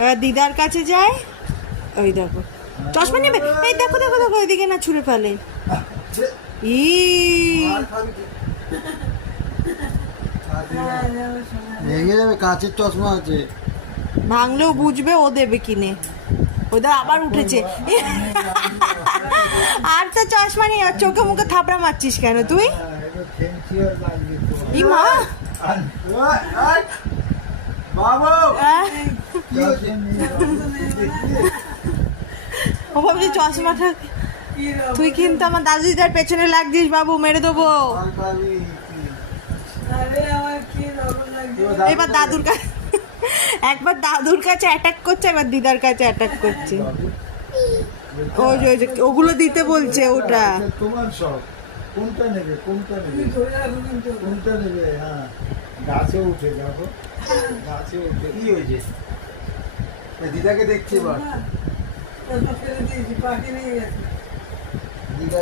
এবার দিদার কাছে যায়, ওই দেখো চশমা নেবে, এই দেখো দেখো দেখো ওইদিকে না ছুঁড়ে ফেলে। ই ভেঙে যাবে, কাঁচের চশমা আছে। ভাঙলেও বুঝবে, ও দেবে কিনে। ওদের আবার উঠেছে। আর তো চশমা নেই, আর চোখে মুখে থাপড়া মারছিস কেন তুই? ই মা, বাবু ও ভাবছি চশমাটা। তুই কিন্তু আমার দাদু দিদার পেছনে লাগছিস বাবু, মেরে দেবো। এবার দাদুর কাছে, একবার দাদুর কাছে অ্যাটাক করছে, একবার দিদার কাছে অ্যাটাক করছে। ওই যে ওগুলো দিতে বলছে, ওটা তোমার সব। কোনটা নেবে, কোনটা নেবে, কোনটা নেবে? হ্যাঁ, গাছে উঠে যাবো, গাছে উঠে। কি হয়েছে? দিদাকে দেখছি এবার। দিদা